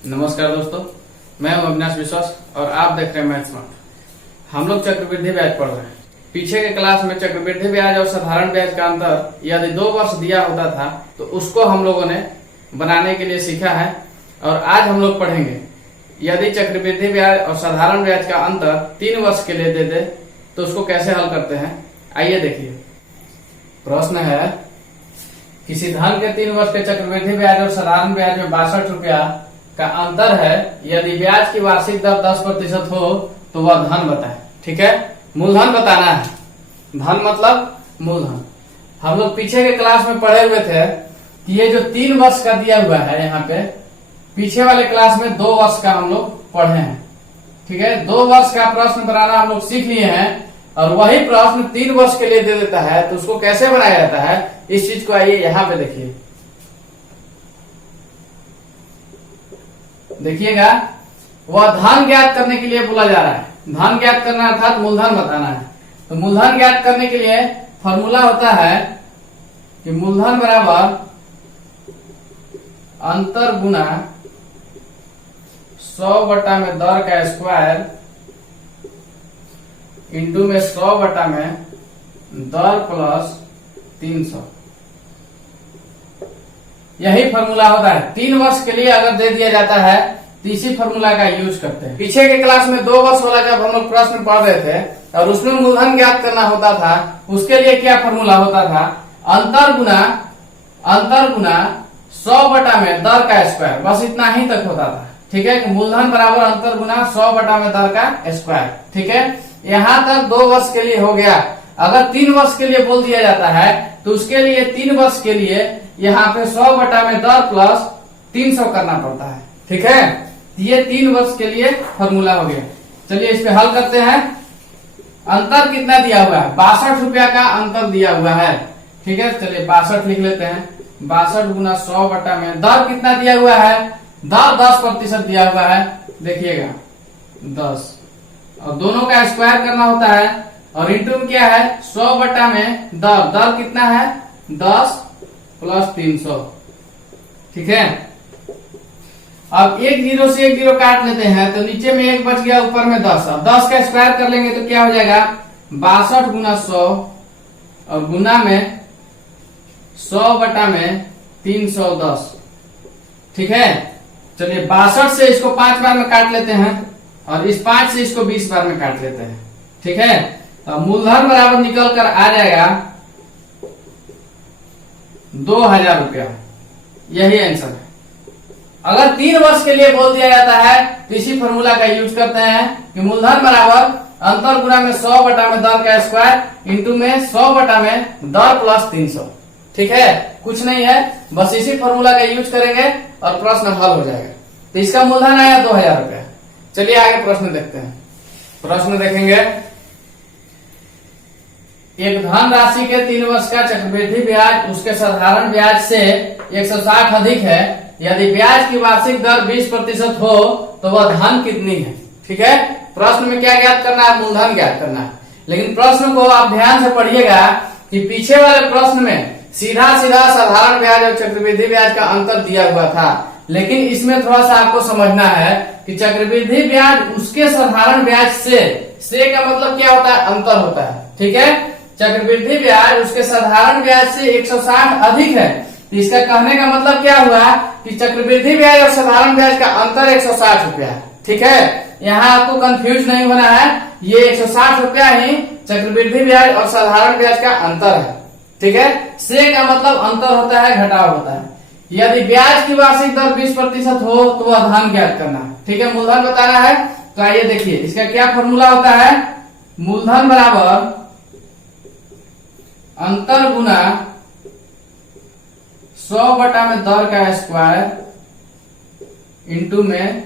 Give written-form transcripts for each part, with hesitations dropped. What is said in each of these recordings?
नमस्कार दोस्तों, मैं हूं अविनाश विश्वास और आप देख रहे हैं मैथ स्मार्ट। हम लोग चक्रवृद्धि ब्याज पढ़ रहे हैं। पीछे के क्लास में चक्रवृद्धि ब्याज और साधारण ब्याज का अंतर यदि 2 वर्ष दिया होता था तो उसको हम लोगों ने बनाने के लिए सीखा है और आज हम लोग पढ़ेंगे यदि चक्रवृद्धि ब्याज और साधारण ब्याज का अंतर 3 वर्ष के लिए दे दे तो उसको कैसे हल करते हैं। आइए देखिए। प्रश्न है, किसी धन के 3 वर्ष के चक्रवृद्धि ब्याज और साधारण ब्याज में 62 रुपया का अंतर है। यदि ब्याज की वार्षिक दर 10% हो तो वह धन बताए। ठीक है, मूलधन बताना है। धन मतलब मूलधन। हम लोग पीछे के क्लास में पढ़े हुए थे कि ये जो 3 वर्ष का दिया हुआ है, यहाँ पे पीछे वाले क्लास में 2 वर्ष का हम लोग पढ़े हैं। ठीक है, 2 वर्ष का प्रश्न बनाना हम लोग सीख लिए हैं और वही प्रश्न 3 वर्ष के लिए दे देता है तो उसको कैसे बनाया जाता है, इस चीज को आइए यहाँ पे देखिए। देखिएगा, वह धन ज्ञात करने के लिए बोला जा रहा है। धन ज्ञात करना अर्थात मूलधन बताना है। तो मूलधन ज्ञात करने के लिए फॉर्मूला होता है कि मूलधन बराबर अंतर गुना 100 बटा में दर का स्क्वायर इंटू में 100 बटा में दर प्लस 300। यही फॉर्मूला होता है। 3 वर्ष के लिए अगर दे दिया जाता है तो इसी फॉर्मूला का यूज करते हैं। पीछे के क्लास में 2 वर्ष वाला जब हम लोग प्रश्न पढ़ रहे थे और उसमें मूलधन ज्ञात करना होता था, उसके लिए क्या फॉर्मूला होता था, अंतर गुना 100 बटा में दर का स्क्वायर। बस इतना ही तक होता था। ठीक है, कि मूलधन बराबर अंतर गुना 100 बटा में दर का स्क्वायर। ठीक है, यहाँ तक 2 वर्ष के लिए हो गया। अगर 3 वर्ष के लिए बोल दिया जाता है तो उसके लिए 3 वर्ष के लिए यहाँ पे 100 बटा में दर प्लस 300 करना पड़ता है। ठीक है, ये 3 वर्ष के लिए फॉर्मूला हो गया। चलिए इस पे हल करते हैं। अंतर कितना दिया हुआ है, 62 रुपया का अंतर दिया हुआ है। ठीक है, चलिए 62 लिख लेते हैं। 62 गुना 100 बटा में दर कितना दिया हुआ है, दर 10% दिया हुआ है। देखिएगा 10 और दोनों का स्क्वायर करना होता है और इंटू में क्या है 100 बटा में दर कितना है 10 प्लस 300। ठीक है, अब एक 0 से एक 0 काट लेते हैं तो नीचे में 1 बच गया, ऊपर में 10। अब 10 का स्क्वायर कर लेंगे तो क्या हो जाएगा 62 गुना 100 और गुना में 100 बटा में 310। ठीक है, चलिए 62 से इसको 5 बार में काट लेते हैं और इस 5 से इसको 20 बार में काट लेते हैं। ठीक है, तो मूलधन बराबर निकल कर आ जाएगा 2000 रुपया। यही आंसर है। अगर 3 वर्ष के लिए बोल दिया जाता है तो इसी फॉर्मूला का यूज करते हैं कि मूलधन बराबर अंतर गुना में 100 बटा में दर का स्क्वायर इंटू में 100 बटा में दर प्लस 300। ठीक है, कुछ नहीं है, बस इसी फॉर्मूला का यूज करेंगे और प्रश्न हल हो जाएगा। तो इसका मूलधन आया 2000 रुपया। चलिए आगे प्रश्न देखते हैं। प्रश्न देखेंगे, एक धन राशि के 3 वर्ष का चक्रवृद्धि ब्याज उसके साधारण ब्याज से 160 अधिक है। यदि ब्याज की वार्षिक दर 20% हो तो वह धन कितनी है। ठीक है, प्रश्न में क्या ज्ञात करना है, मूलधन ज्ञात करना है। लेकिन प्रश्न को आप ध्यान से पढ़िएगा कि पीछे वाले प्रश्न में सीधा साधारण ब्याज और चक्रवृद्धि ब्याज का अंतर दिया हुआ था, लेकिन इसमें थोड़ा सा आपको समझना है कि चक्रवृद्धि ब्याज उसके साधारण ब्याज से का मतलब क्या होता है, अंतर होता है। ठीक है, चक्रवृद्धि ब्याज उसके साधारण ब्याज से 160 अधिक है। तो इसका कहने का मतलब क्या हुआ कि चक्रवृद्धि ब्याज और साधारण ब्याज का अंतर 160 रुपया है। ठीक है, यहाँ आपको कंफ्यूज नहीं होना है, ये 160 रुपया ही चक्रवृद्धि ब्याज और साधारण ब्याज का अंतर है। ठीक है, से का मतलब अंतर होता है, घटाव होता है। यदि ब्याज की वार्षिक दर 20% हो तो वह धन ज्ञात करना है। ठीक है, मूलधन बताना है। तो आइए देखिए इसका क्या फॉर्मूला होता है, मूलधन बराबर अंतर गुना 100 बटा में दर का स्क्वायर इंटू में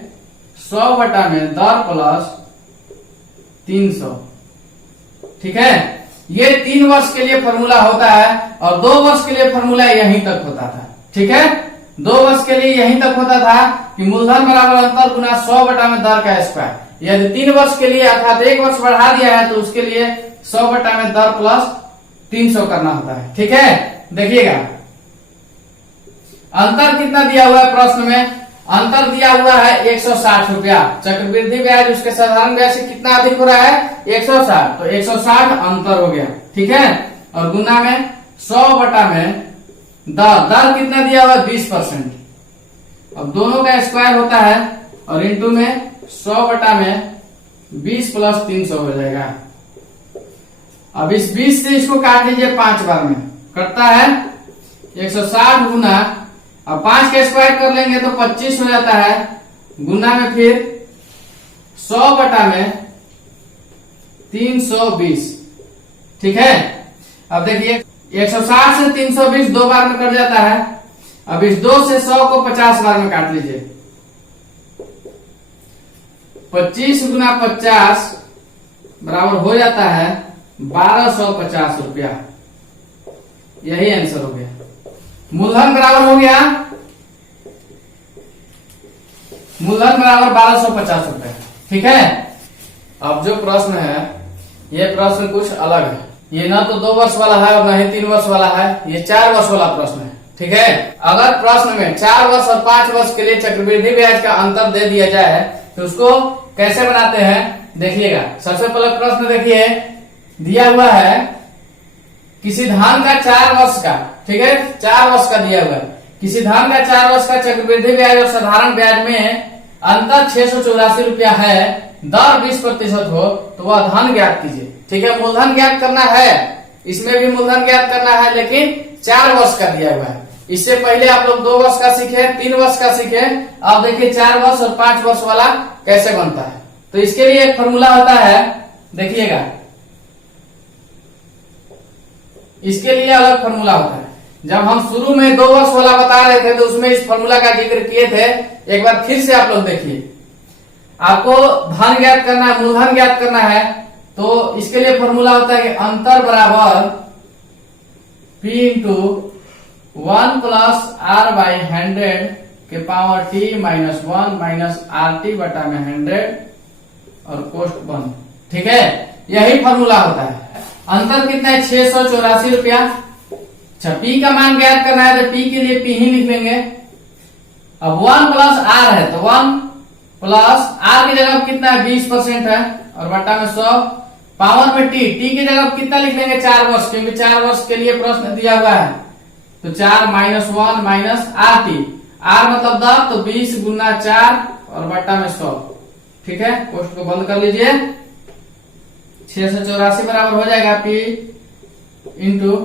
100 बटा में दर प्लस 300। ठीक है, ये 3 वर्ष के लिए फॉर्मूला होता है और 2 वर्ष के लिए फॉर्मूला यहीं तक होता था। ठीक है, 2 वर्ष के लिए यहीं तक होता था कि मूलधन बराबर अंतर गुना 100 बटा में दर का स्क्वायर। यदि 3 वर्ष के लिए अर्थात 1 वर्ष बढ़ा दिया है तो उसके लिए 100 बटा में दर प्लस 300 करना होता है। ठीक है, देखिएगा अंतर कितना दिया हुआ है प्रश्न में, अंतर दिया हुआ है 160 रुपया। चक्रवृद्धि ब्याज उसके साधारण ब्याज से कितना अधिक हो रहा है? 160। तो 160 अंतर हो गया, ठीक है। और गुना में 100 बटा में दर कितना दिया हुआ है? 20%। अब दोनों का स्क्वायर होता है और इंटू में 100 बटा में 20 प्लस 300 हो जाएगा। अब इस 20 से इसको काट लीजिए 5 बार में, कटता है 160 गुना, अब 5 का स्क्वायर कर लेंगे तो 25 हो जाता है, गुना में फिर 100 बटा में 320, ठीक है। अब देखिए 160 से 320 दो बार में कट जाता है। अब इस 2 से 100 को 50 बार में काट लीजिए, 25 गुना 50 बराबर हो जाता है 1250 रुपया। यही आंसर हो गया। मूलधन बराबर हो गया, मूलधन बराबर 1250 रुपए, ठीक है। अब जो प्रश्न है ये प्रश्न कुछ अलग है। ये ना तो 2 वर्ष वाला है और न ही 3 वर्ष वाला है, ये 4 वर्ष वाला प्रश्न है, ठीक है। अगर प्रश्न में 4 वर्ष और 5 वर्ष के लिए चक्रवृद्धि ब्याज का अंतर दे दिया जाए तो उसको कैसे बनाते हैं देखिएगा। सबसे पहले प्रश्न देखिए, दिया हुआ है किसी धन का 4 वर्ष का, ठीक है, 4 वर्ष का दिया हुआ है। किसी धन का 4 वर्ष का चक्रवृद्धि ब्याज और साधारण ब्याज में अंतर 684 रुपया है, दर 20% हो तो वह धन ज्ञात कीजिए, ठीक है। मूलधन ज्ञात करना है, इसमें भी मूलधन ज्ञात करना है, लेकिन 4 वर्ष का दिया हुआ है। इससे पहले आप लोग 2 वर्ष का सीखे, 3 वर्ष का सीखे। अब देखिए 4 वर्ष और 5 वर्ष वाला कैसे बनता है। तो इसके लिए एक फॉर्मूला होता है, देखिएगा, इसके लिए अलग फॉर्मूला होता है। जब हम शुरू में 2 वर्ष वाला बता रहे थे तो उसमें इस फॉर्मूला का जिक्र किए थे, एक बार फिर से आप लोग देखिए। आपको धन ज्ञात करना है, मूलधन ज्ञात करना है, तो इसके लिए फॉर्मूला होता है कि अंतर बराबर P into 1 plus R by 100 के power T minus 1 minus RT बटा में 100 और कोष्ट बंद, ठीक है। यही फॉर्मूला होता है। अंतर कितना है? 684 रुपया। अच्छा, P का मान ज्ञात करना है तो P के लिए P ही लिख लेंगे। अब 1 प्लस R है तो 1 प्लस R की जगह कितना है? 20% है और बटा में 100 पावर में T की जगह कितना लिख लेंगे? 4 वर्ष, क्योंकि 4 वर्ष के लिए प्रश्न दिया हुआ है। तो 4 माइनस 1 माइनस RT, R मतलब 10, तो 20 गुना 4 और बटा में 100, ठीक है। कोष्ट को बंद कर लीजिए। 684 बराबर हो जाएगा P इंटू,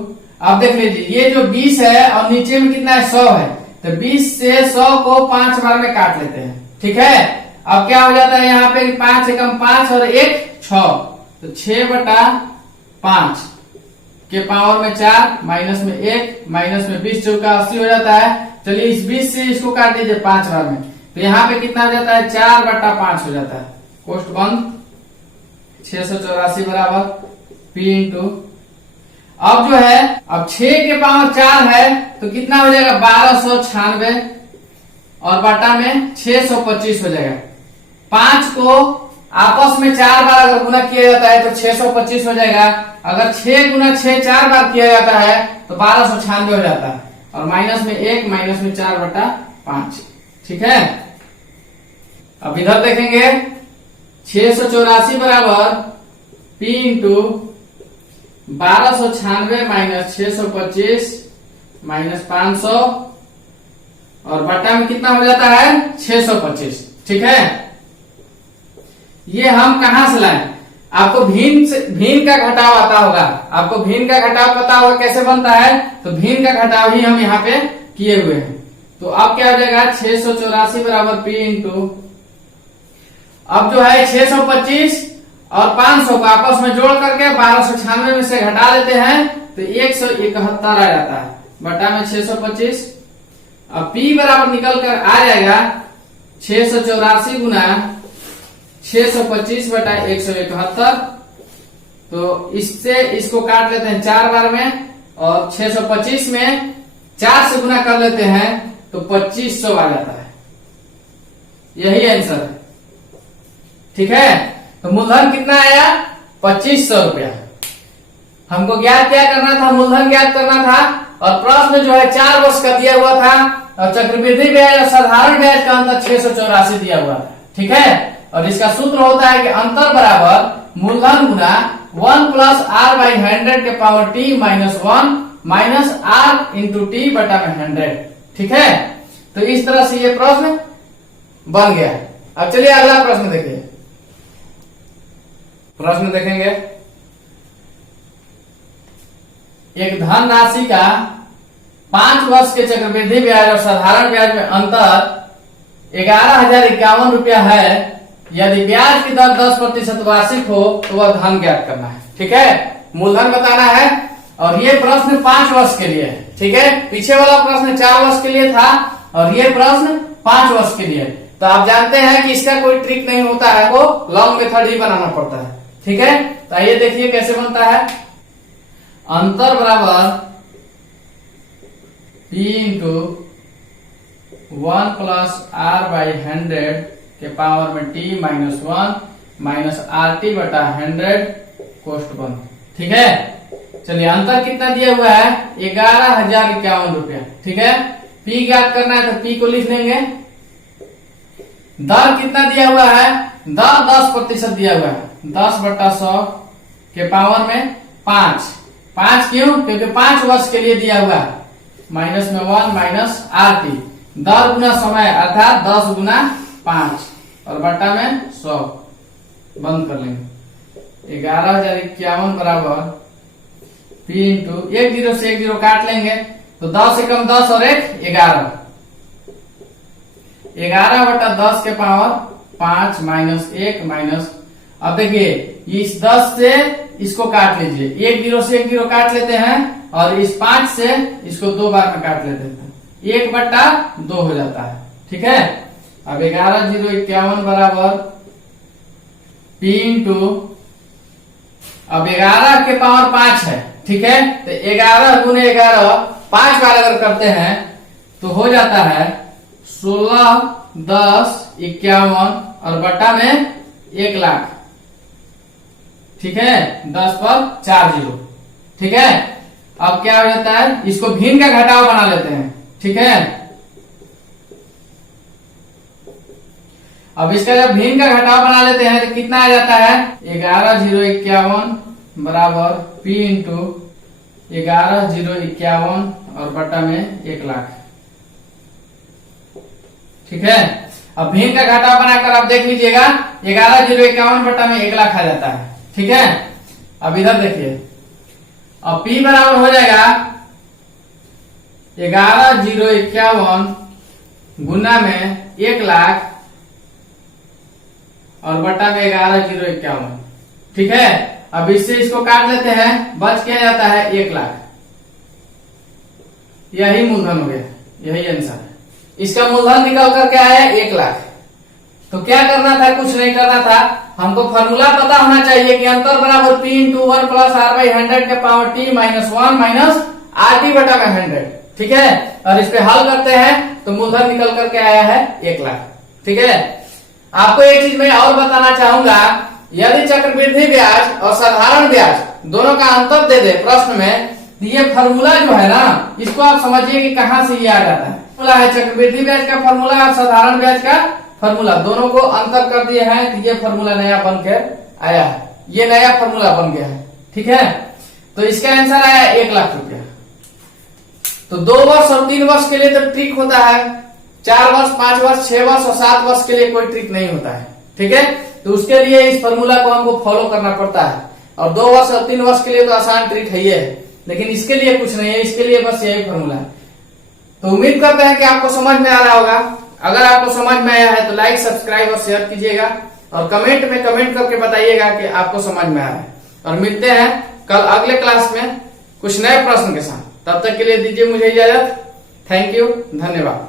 अब देख लीजिए ये जो 20 है और नीचे में कितना है? 100 है, तो 20 से 100 को 5 बार में काट लेते हैं, ठीक है। अब क्या हो जाता है यहाँ पे? 5 एकम 5 और 1 6, तो 6 बटा 5 के पावर में 4 माइनस में 1 माइनस में 20 चौका 80 हो जाता है। चलिए इस 20 से इसको काट लीजिए 5 बार में, तो यहाँ पे कितना हो जाता है? 4 बटा 5 हो जाता है। कोष्ट बंद। 684 बराबर P इंटू, अब जो है, अब 6 के पावर 4 है तो कितना हो जाएगा? 1296 और बटा में 625 हो जाएगा। 5 को आपस में 4 बार अगर गुना किया जाता है तो 625 हो जाएगा। अगर 6 गुना 6 4 बार किया जाता है तो 1296 हो जाता है, और माइनस में 1 माइनस में 4 बटा 5, ठीक है। अब इधर देखेंगे 684 बराबर P इंटू 1296 माइनस 625 माइनस 500 और बटा में कितना हो जाता है? 625, ठीक है। ये हम कहां से लाए? आपको भिन्न का घटाव आता होगा, आपको भिन्न का घटाव पता होगा कैसे बनता है, तो भिन्न का घटाव ही हम यहाँ पे किए हुए हैं। तो अब क्या हो जाएगा? 684 बराबर P इंटू, अब जो है 625 और 500 को आपस में जोड़ करके 1296 में से घटा देते हैं तो 171 आ जाता है, बटा में 625। अब P बराबर निकल कर आ जाएगा 684 गुना 625 बटा 171। तो इससे इसको काट लेते हैं 4 बार में, और 625 में 4 से गुना कर लेते हैं तो 2500 आ जाता है। यही आंसर है, ठीक है। तो मूलधन कितना आया? 2500 रुपया। हमको ज्ञात क्या करना था? मूलधन ज्ञात करना था। और प्रश्न जो है 4 वर्ष का दिया हुआ था और चक्रवृद्धि ब्याज और साधारण ब्याज का अंतर 684 दिया हुआ है। ठीक है, और इसका सूत्र होता है कि अंतर बराबर मूलधन गुना 1 प्लस आर बाई 100 के power t minus 1 minus r into t बटा में 100। ठीक है, तो इस तरह से ये प्रश्न बन गया। अब चलिए अगला प्रश्न देखिए। प्रश्न देखेंगे, एक धन राशि का 5 वर्ष के चक्रवृद्धि ब्याज और साधारण ब्याज में अंतर 11,051 रुपया है। यदि ब्याज की दर 10% वार्षिक हो तो वह धन ज्ञात करना है। ठीक है, मूलधन बताना है और ये प्रश्न 5 वर्ष के लिए है। ठीक है, पीछे वाला प्रश्न 4 वर्ष के लिए था और ये प्रश्न 5 वर्ष के लिए। तो आप जानते हैं कि इसका कोई ट्रिक नहीं होता है, वो लॉन्ग मेथड ही बनाना पड़ता है। ठीक है, तो आइए देखिए कैसे बनता है। अंतर बराबर P into 1 plus r by 100 के पावर में t minus 1 minus r t बटा 100 कोष्ट बंद। ठीक है, चलिए अंतर कितना दिया हुआ है 11,051 रुपया। ठीक है, P ज्ञात करना है तो P को लिख लेंगे। दर कितना दिया हुआ है, दर 10% दिया हुआ है, 10 बटा 100 के पावर में 5 क्यों, क्योंकि 5 वर्ष के लिए दिया हुआ है। माइनस में 1 माइनस आर टी, दर गुना समय अर्थात 10 गुना 5 और बटा में 100 बंद कर लेंगे। 11,051 बराबर P इंटू 1 0 से 1 0 काट लेंगे तो 10 से कम 10 और 1 11 बटा 10 के पावर 5 माइनस 1 माइनस। अब देखिए इस 10 से इसको काट लीजिए, 1 0 से 1 0 काट लेते हैं और इस 5 से इसको 2 बार में काट लेते हैं, 1 बटा 2 हो जाता है। ठीक है, अब 11,051 बराबर P इंटू, अब 11 के पावर 5 है। ठीक है, तो 11 गुने 11 5 बार अगर करते हैं तो हो जाता है 16 10 51 और बटा में 1 लाख। ठीक है, 10 पर 4 0। ठीक है, अब क्या हो जाता है, इसको भिन्न का घटाव बना लेते हैं। ठीक है, अब इसका जब भिन्न का घटाव बना लेते हैं तो कितना आ जाता है 11,051 बराबर P इंटू 11,051 और बटा में 1 लाख। ठीक है, अब भिन्न का घटाव बनाकर आप देख लीजिएगा 11,051 बटा में 1 लाख आ जाता है। ठीक है, अब इधर देखिए, अब P बराबर हो जाएगा 11,051 गुना में 1 लाख और बटा में 11,051। ठीक है, अब इससे इसको काट लेते हैं, बच क्या जाता है 1 लाख। यही मूलधन हो गया, यही आंसर है। इसका मूलधन निकल करके आया 1 लाख। तो क्या करना था, कुछ नहीं करना था, हमको फॉर्मूला पता होना चाहिए कि अंतर बराबर P into 1 plus r by 100 के power t minus 1 minus r t बटा में 100। ठीक है, और इस पे हल करते हैं तो मूलधन निकल करके आया है 1 लाख। ठीक है, आपको एक चीज मैं और बताना चाहूंगा, यदि चक्रवृद्धि ब्याज और साधारण ब्याज दोनों का अंतर दे दे प्रश्न में, ये फॉर्मूला जो है ना, इसको आप समझिए कि कहां से ये आ जाता है। फॉर्मूला है चक्रवृद्धि ब्याज का फॉर्मूला और साधारण ब्याज का फॉर्मूला, दोनों को अंतर कर दिए हैं तो ये फॉर्मूला नया बन के आया है, ये नया फॉर्मूला बन गया है। ठीक है, तो इसका आंसर आया 1 लाख रुपया। तो 2 वर्ष और 3 वर्ष के लिए तो ट्रिक होता है, 4 वर्ष 5 वर्ष 6 वर्ष और 7 वर्ष के लिए कोई ट्रिक नहीं होता है। ठीक है, तो उसके लिए इस फॉर्मूला को हमको फॉलो करना पड़ता है। और 2 वर्ष और 3 वर्ष के लिए तो आसान ट्रिक है ये, लेकिन इसके लिए कुछ नहीं है, इसके लिए बस यही फॉर्मूला है। तो उम्मीद करते हैं कि आपको समझ में आ रहा होगा। अगर आपको समझ में आया है तो लाइक सब्सक्राइब और शेयर कीजिएगा और कमेंट में कमेंट करके बताइएगा कि आपको समझ में आया है। और मिलते हैं कल अगले क्लास में कुछ नए प्रश्न के साथ। तब तक के लिए दीजिए मुझे इजाजत। थैंक यू, धन्यवाद।